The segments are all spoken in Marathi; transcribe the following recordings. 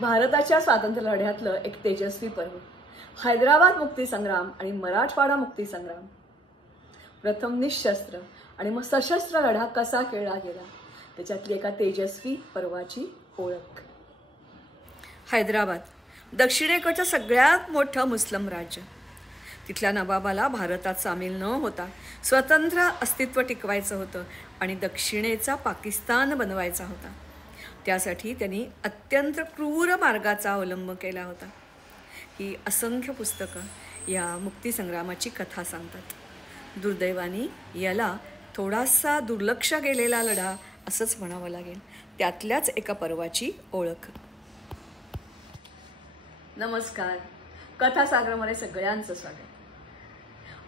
भारताच्या स्वातंत्र्य लढ्यातलं एक तेजस्वी पर्व, हैदराबाद मुक्तीसंग्राम आणि मराठवाडा मुक्तीसंग्राम. प्रथम निशस्त्र आणि मग सशस्त्र लढा कसा खेळला गेला त्याच्यातली एका तेजस्वी पर्वाची ओळख. हैदराबाद दक्षिणेकडचं सगळ्यात मोठं मुस्लिम राज्य. तिथल्या नवाबाला भारतात सामील न होता स्वतंत्र अस्तित्व टिकवायचं होतं आणि दक्षिणेचा पाकिस्तान बनवायचा होता. त्यासाठी त्यांनी अत्यंत क्रूर मार्गाचा अवलंब केला होता. ही असंख्य पुस्तकं या मुक्तीसंग्रामाची कथा सांगतात. दुर्दैवाने याला थोडासा दुर्लक्ष गेलेला लढा असंच म्हणावं लागेल. त्यातल्याच एका पर्वाची ओळख. नमस्कार, कथासागरामध्ये सगळ्यांचं स्वागत.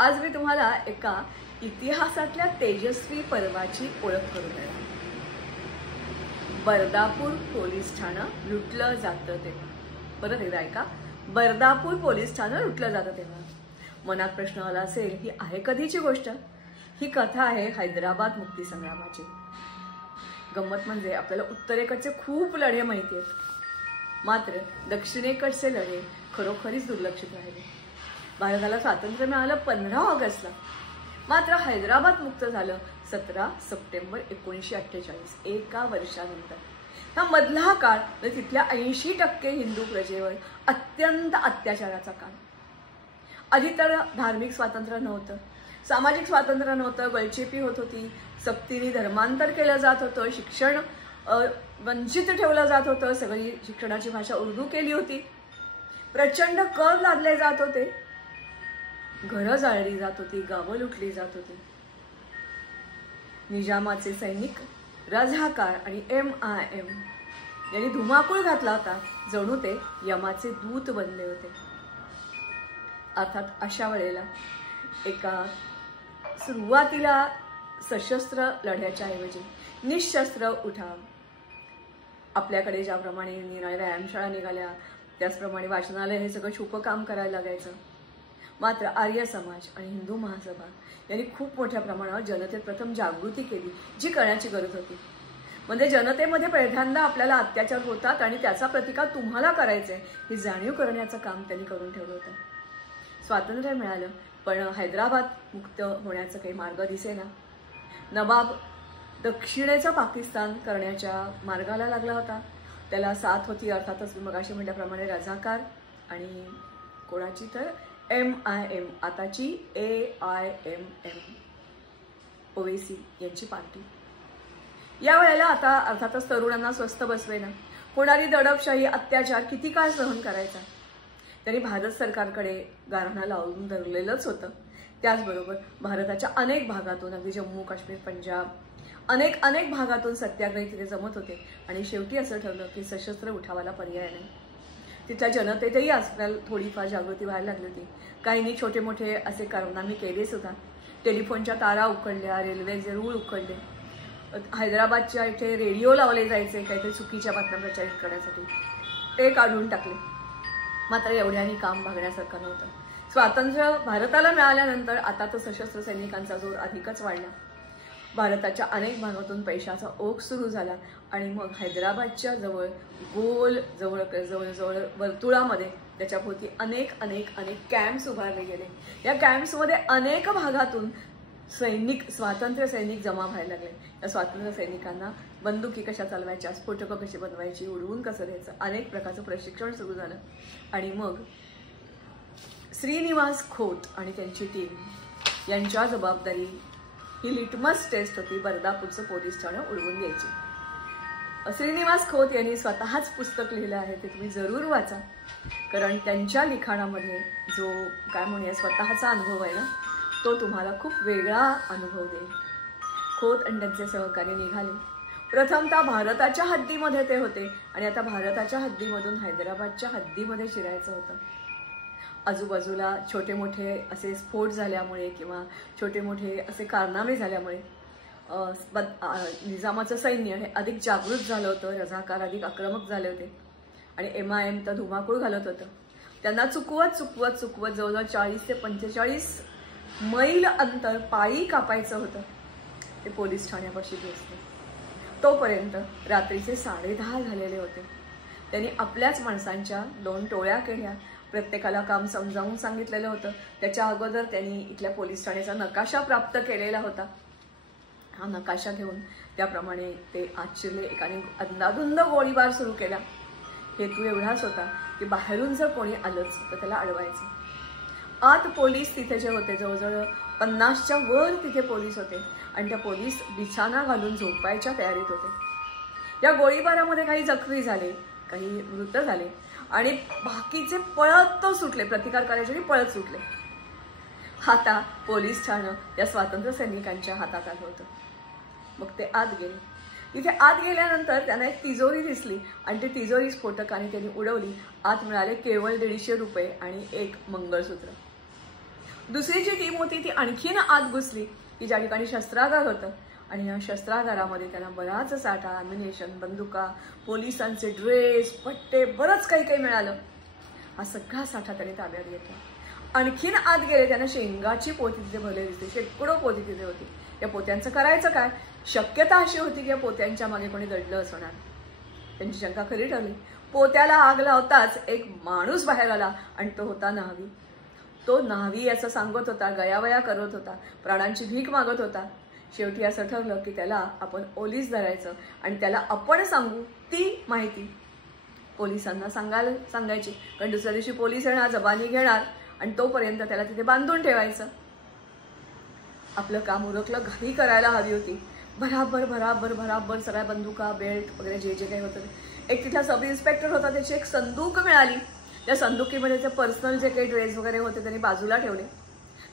आज मी तुम्हाला एका इतिहासातल्या तेजस्वी पर्वाची ओळख करून देणार. बर्दापूर पोलीस ठाणं लुटलं जातं तेव्हा. परत एकदा ऐका, बर्दापूर पोलीस ठाणं लुटलं जातं तेव्हा. मनात प्रश्न आला असेल, ही आहे कधीची गोष्ट? ही कथा आहे हैदराबाद मुक्तीसंग्रामाची. गंमत म्हणजे आपल्याला उत्तरेकडचे खूप लढे माहिती आहेत, मात्र दक्षिणेकडचे लढे खरोखरीच दुर्लक्षित राहिले. भारताला स्वातंत्र्य मिळालं 15 ऑगस्टला, मात्र हैदराबाद मुक्त झालं 17 सप्टेंबर 1948, एका वर्षानंतर. हा मधला काळ तिथल्या 80% हिंदू प्रजेवर अत्यंत अत्याचाराचा काळ. आधी तर धार्मिक स्वातंत्र्य नव्हतं, सामाजिक स्वातंत्र्य नव्हतं, गळचेपी होत होती, सक्तीने धर्मांतर केलं जात होतं, शिक्षण वंचित ठेवलं जात होतं, सगळी शिक्षणाची भाषा उर्दू केली होती, प्रचंड कर लादले जात होते, घरं जाळली जात होती, गावं लुटली जात होती. निजामाचे सैनिक, रझाकार आणि MIM यांनी धुमाकूळ घातला होता, जणू ते यमाचे दूत बनले होते. अर्थात अशा वेळेला एका सुरुवातीला सशस्त्र लढ्याच्या ऐवजी निशस्त्र उठाव. आपल्याकडे ज्याप्रमाणे व्यायामशाळा निघाल्या त्याचप्रमाणे वाचनालय हे सगळं छुपं काम करायला लागायचं. मात्र आर्य समाज आणि हिंदू महासभा यांनी खूप मोठ्या प्रमाणावर जनतेत प्रथम जागृती केली, जी करण्याची गरज होती. म्हणजे जनतेमध्ये पहिल्यांदा आपल्याला अत्याचार होतात आणि त्याचा प्रतिकार तुम्हाला करायचा आहे ही जाणीव करण्याचं काम त्यांनी करून ठेवलं होतं. स्वातंत्र्य मिळालं, पण हैदराबाद मुक्त होण्याचा काही मार्ग दिसेना. नवाब दक्षिणेचा पाकिस्तान करण्याच्या मार्गाला लागला होता. त्याला साथ होती अर्थातच मगाशी म्हटल्याप्रमाणे रझाकार आणि कोणाची तर MIM, आताची AIMM, ओवेसी यांची पार्टी. या वेळेला आता अर्थातच तरुणांना स्वस्थ बसवेना. होणारी दडपशाही, अत्याचार किती काळ सहन करायचा. त्यांनी भारत सरकारकडे गाऱ्हाणं लावून धरलेलंच होतं. त्याचबरोबर भारताच्या अनेक भागातून, अगदी जम्मू काश्मीर, पंजाब, अनेक भागातून सत्याग्रही तिथे जमत होते आणि शेवटी असं ठरलं की सशस्त्र उठावाला पर्याय नाही. तिथल्या जनतेतही आजकाल थोडीफार जागृती व्हायला लागली होती. काहींनी छोटे मोठे असे कारनामे केले सुद्धा. टेलिफोनच्या तारा उखडल्या, रेल्वेचे रूळ उखडले, हैदराबादच्या इथे रेडिओ लावले जायचे काहीतरी चुकीच्या बातम्या प्रचारित करण्यासाठी, ते काढून टाकले. मात्र एवढ्याने काम भागण्यासारखं नव्हतं. स्वातंत्र्य भारताला मिळाल्यानंतर आता तर सशस्त्र सैनिकांचा जोर अधिकच वाढला. भारताच्या अनेक भागातून पैशाचा ओघ सुरू झाला आणि मग हैदराबादच्या जवळ गोल जवळ वर्तुळामध्ये त्याच्याभोवती अनेक कॅम्प्स उभारले गेले. या कॅम्प्समध्ये अनेक भागातून स्वातंत्र्य सैनिक जमा व्हायला लागले. या स्वातंत्र्य सैनिकांना बंदुकी कशा चालवायच्या, स्फोटकं कशी बनवायची, उडवून कसं द्यायचं, अनेक प्रकारचं प्रशिक्षण सुरू झालं. आणि मग श्रीनिवास खोत आणि त्यांची टीम यांच्या जबाबदारी ही लिटमस टेस्ट होती बर्दापूरचं पोलीस ठाणं उडवून द्यायची. श्रीनिवास खोत यांनी स्वतःच पुस्तक लिहिलं आहे, ते तुम्ही जरूर वाचा, कारण त्यांच्या लिखाणामध्ये जो काय म्हणूया स्वतःचा अनुभव आहे ना, तो तुम्हाला खूप वेगळा अनुभव देईल. खोत आणि त्यांचे सहकारी निघाले. प्रथमतः भारताच्या हद्दीमध्ये ते होते आणि आता भारताच्या हद्दीमधून हैदराबादच्या हद्दीमध्ये शिरायचं होतं. आजूबाजूला छोटे मोठे असे स्फोट झाल्यामुळे किंवा छोटे मोठे असे कारनामे झाल्यामुळे निजामाचं सैन्य हे अधिक जागृत झालं होतं, रझाकार अधिक आक्रमक झाले होते आणि MIM तर धुमाकूळ घालत होतं. त्यांना चुकवत जवळजवळ 40 ते 45 मैल अंतर पायी कापायचं होतं. ते पोलीस ठाण्यापाशी पोहोचले. तोपर्यंत रात्रीचे 10:30 झालेले होते. त्यांनी आपल्याच माणसांच्या 2 टोळ्या केल्या. प्रत्येकाला काम समजावून सांगितलेलं होतं. त्याच्या अगोदर त्यांनी इथल्या पोलीस ठाण्याचा नकाशा प्राप्त केलेला होता. हा नकाशा घेऊन त्याप्रमाणे ते आत शिरले. एकाने अंदाधुंद गोळीबार सुरू केला. हेतू एवढाच होता की बाहेरून जर कोणी आलंच तर त्याला अडवायचं. आत पोलीस तिथे जे होते, जवळजवळ 50च्या वर तिथे पोलीस होते आणि त्या पोलीस बिछाना घालून झोपायच्या तयारीत होते. या गोळीबारामध्ये काही जखमी झाले, काही मृत झाले आणि बाकीचे पळत सुटले. प्रतिकार करायचे पळत सुटले. आता पोलीस ठाणं त्या स्वातंत्र्य सैनिकांच्या हातात आलं होतं. मग ते आत गेले. तिथे आत गेल्यानंतर त्यांना एक तिजोरी दिसली आणि ती तिजोरी स्फोटकाने त्यांनी उडवली. आत मिळाले केवळ 150 रुपये आणि एक मंगळसूत्र. दुसरी जी टीम होती ती आणखीन आत घुसली की ज्या ठिकाणी शस्त्रागार होतं आणि या शस्त्रागारामध्ये त्यांना बराच साठा, अम्युनिशन, बंदुका, पोलिसांचे ड्रेस, पट्टे, बरंच काही काही मिळालं. हा सगळा साठा त्यांनी ताब्यात घेतला. आणखीन आत गेले. त्यांना शेंगाची पोती तिथे भरले दिसते. शेकडो पोती तिथे होती. या पोत्यांचं करायचं काय? शक्यता अशी होती की या पोत्यांच्या मागे कोणी दडलं असणार. त्यांची शंका खरी ठरली. पोत्याला आग लावताच एक माणूस बाहेर आला आणि तो होता न्हावी. तो न्हावी असं सांगत होता, गयावया करत होता, प्राणांची भीक मागत होता. शेवटी असं ठरलं की त्याला आपण ओलीस धरायचं आणि त्याला आपण सांगू ती माहिती पोलिसांना सांगायची. कारण दुसऱ्या दिवशी पोलीस येणार, जबानी घेणार आणि तोपर्यंत त्याला तिथे बांधून ठेवायचं. आपलं काम उरकलं. घाई करायला हवी होती. भराभर भराभर भराभर सगळ्या बंदुका, बेल्ट वगैरे जे जे काही होतं. एक तिथला सब इन्स्पेक्टर होता, त्याची एक संदूक मिळाली. त्या संदुकीमध्ये ते पर्सनल जे काही ड्रेस वगैरे होते त्यांनी बाजूला ठेवले.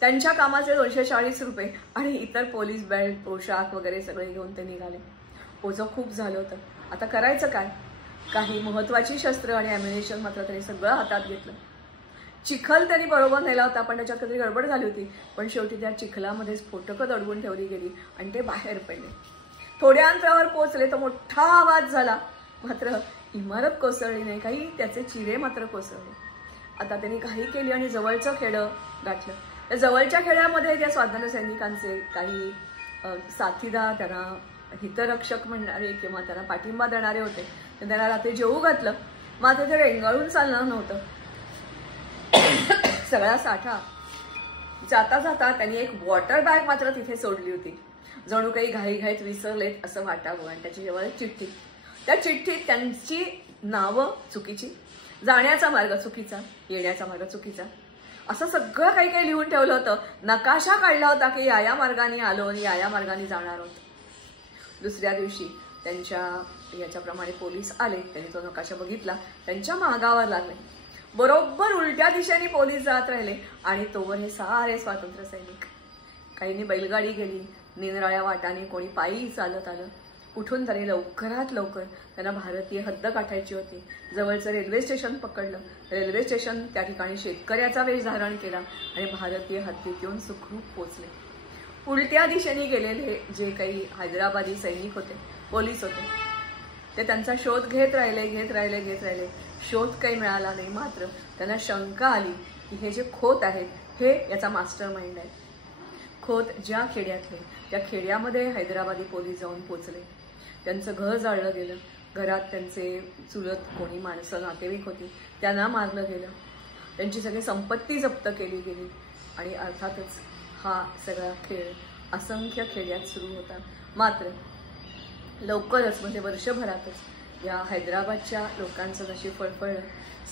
त्यांच्या कामाचे 240 रुपये आणि इतर पोलीस बेल्ट, पोशाख वगैरे सगळे घेऊन ते निघाले. ओझं खूप झालं होतं. आता करायचं काय? काही महत्वाची शस्त्र आणि अम्युनिशन मात्र त्यांनी सगळं हातात घेतलं. चिखल त्यांनी बरोबर नेला होता पण त्याच्यात कधी गडबड झाली होती. पण शेवटी त्या चिखलामध्ये स्फोटकं दडवून ठेवली गेली आणि ते बाहेर पडले. थोड्या अंतरावर पोहोचले तर मोठा आवाज झाला. मात्र इमारत कोसळली नाही, काही त्याचे चिरे मात्र कोसळले. आता त्यांनी घाई केली आणि जवळचं खेडं गाठलं. त्या जवळच्या खेड्यामध्ये त्या स्वातंत्र्य सैनिकांचे काही साथीदार, त्यांना हितरक्षक म्हणणारे किंवा त्यांना पाठिंबा देणारे होते. त्यांना रात्री जेवू घातलं. मात्र ते रेंगाळून चालणार नव्हतं. सगळा साठा जाता जाता त्यांनी एक वॉटर बॅग मात्र तिथे सोडली होती. जणू काही घाईघाईत विसरलेत असं वाटावं. आणि त्याची जवळ एक चिठ्ठी. त्या चिठ्ठीत त्यांची नावं चुकीची, जाण्याचा मार्ग चुकीचा, येण्याचा मार्ग चुकीचा, असं सगळं काही काही लिहून ठेवलं होतं. नकाशा काढला होता की या मार्गाने आलो आणि या मार्गाने जाणार आहोत. दुसऱ्या दिवशी त्यांच्या याच्याप्रमाणे पोलीस आले. त्यांनी तो नकाशा बघितला. त्यांच्या मागावर लागले. बरोबर उलट्या दिशेने पोलीस जात राहिले आणि तोवर हे सारे स्वातंत्र्य सैनिक. काहींनी बैलगाडी गेली, निरनिराळ्या वाटाने, कोणी पायी चालत आलं. उठून तरी लवकरात लवकर त्यांना भारतीय हद्द गाठायची होती. जवळचं रेल्वे स्टेशन पकडलं. रेल्वे स्टेशन त्या ठिकाणी शेतकऱ्याचा वेश धारण केला आणि भारतीय हद्दीत येऊन सुखरूप पोचले. उलट्या दिशेने गेलेले जे काही हैदराबादी सैनिक होते, पोलीस होते, ते त्यांचा शोध घेत राहिले. शोध काही मिळाला नाही. मात्र त्यांना शंका आली की हे जे खोत आहेत हे याचा मास्टर माइंड आहे. खोत ज्या खेड्यातले त्या खेड्यामध्ये हैदराबादी पोलीस जाऊन पोचले. त्यांचं घर जाळलं गेलं. घरात त्यांचे चुलत कोणी माणसं, नातेवाईक होती, त्यांना मारलं गेलं. त्यांची सगळी संपत्ती जप्त केली गेली. आणि अर्थातच हा सगळा खेळ असंख्य खेड्यात सुरू होता. मात्र लवकरच म्हणजे वर्षभरातच या हैदराबादच्या लोकांचं नशीब फळफळलं.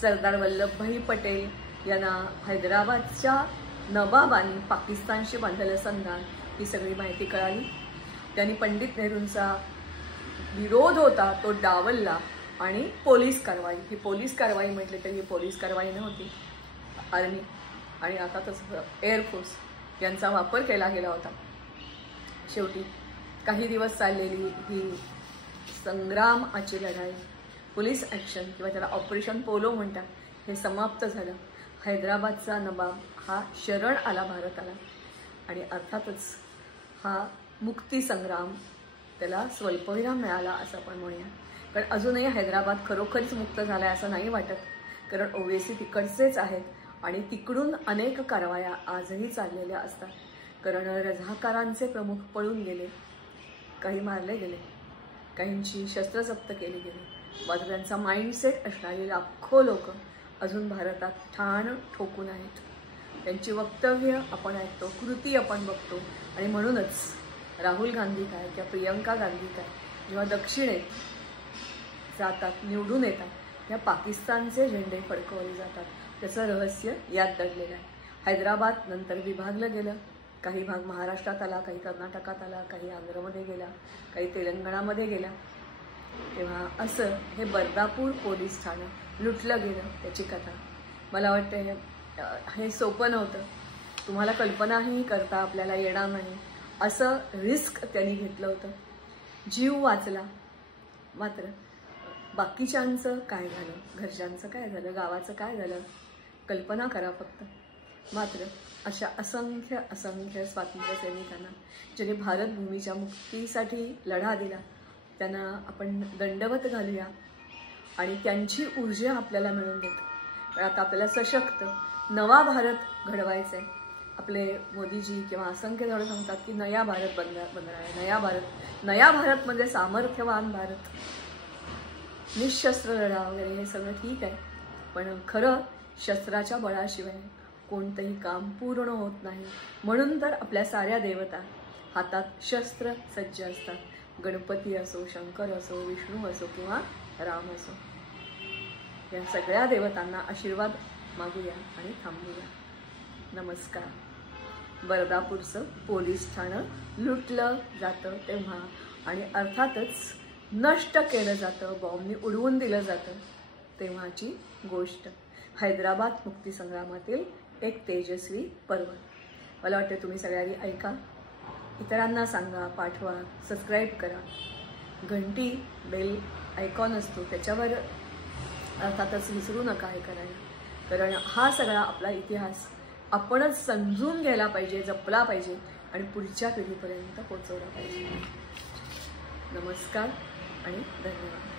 सरदार वल्लभभाई पटेल यांना हैदराबादच्या नवाबांनी पाकिस्तानशी बांधलेलं संधान ही सगळी माहिती कळाली. त्यांनी पंडित नेहरूंचा विरोध होता तो डावलला आणि पोलीस कारवाई, ही पोलीस कारवाई म्हटली तरी ही पोलीस कारवाई नव्हती, आर्मी आणि अर्थातच एअरफोर्स यांचा वापर केला गेला होता. शेवटी काही दिवस चाललेली ही संग्रामाची लढाई, पोलीस ॲक्शन किंवा त्याला ऑपरेशन पोलो म्हणतात, हे समाप्त झालं. हैदराबादचा नवाब हा शरण आला भारताला आणि अर्थातच हा मुक्तीसंग्राम त्याला स्वल्पविराम मिळाला असं आपण म्हणूया. कारण अजूनही हैदराबाद खरोखरीच मुक्त झाला आहे असं नाही वाटत. कारण ओवेसी तिकडचेच आहेत आणि तिकडून अनेक कारवाया आजही चाललेल्या असतात. कारण रझाकारांचे प्रमुख पळून गेले, काही मारले गेले, काहींची शस्त्र जप्त केली गेली, मात्र त्यांचा माइंडसेट असणारी लाखो लोक अजून भारतात ठाण ठोकून आहेत. त्यांची वक्तव्य आपण ऐकतो, कृती आपण बघतो. आणि म्हणूनच राहुल गांधी काय किंवा प्रियंका गांधी काय जेव्हा दक्षिणेत जातात, निवडून येतात, या पाकिस्तानचे झेंडे फडकवले जातात. त्याचं रहस्य यात दडलेलं आहे. हैदराबाद नंतर विभागलं गेलं. काही भाग महाराष्ट्रात आला, काही कर्नाटकात आला, काही आंध्रमध्ये गेला, काही तेलंगणामध्ये गेला. तेव्हा असं हे बर्दापूर पोलीस ठाणं लुटलं गेलं. त्याची कथा मला वाटते हे सोपं नव्हतं. तुम्हाला कल्पनाही करता आपल्याला येणार नाही असं रिस्क त्यांनी घेतलं होतं. जीव वाचला. मात्र बाकीच्यांचं काय झालं, घरच्यांचं काय झालं, गावाचं काय झालं, कल्पना करा फक्त. मात्र अशा असंख्य असंख्य स्वातंत्र्य सैनिकांना ज्यांनी भारत भूमीच्या मुक्तीसाठी लढा दिला त्यांना आपण दंडवत घालूया आणि त्यांची ऊर्जा आपल्याला मिळून देतो. पण आता आपल्याला सशक्त नवा भारत घडवायचा आहे. आपले मोदीजी किंवा असंख्य जण सांगतात की नया भारत बनणार आहे. नया भारत म्हणजे सामर्थ्यवान भारत, निशस्त्र लढा वगैरे हे सगळं ठीक आहे. पण खरं शस्त्राच्या बळाशिवाय कोणतंही काम पूर्ण होत नाही. म्हणून तर आपल्या साऱ्या देवता हातात शस्त्र सज्ज असतात. गणपती असो, शंकर असो, विष्णू असो किंवा राम असो. या सगळ्या देवतांना आशीर्वाद मागूया आणि थांबूया. नमस्कार. बर्दापूरचं पोलीस ठाणं लुटलं जातं तेव्हा आणि अर्थातच नष्ट केलं जातं, बॉम्बनी उडवून दिलं जातं तेव्हाची गोष्ट. हैदराबाद मुक्तीसंग्रामातील एक तेजस्वी पर्व. मला वाटतं तुम्ही सगळ्यांनी ऐका, इतरांना सांगा, पाठवा, सबस्क्राईब करा. घंटी बेल आयकॉन असतो त्याच्यावर अर्थातच विसरू नका हे करायला. कारण हा सगळा आपला इतिहास आपणच समजून घ्यायला पाहिजे, जपला पाहिजे आणि पुढच्या पिढीपर्यंत पोहोचवला पाहिजे. नमस्कार आणि धन्यवाद.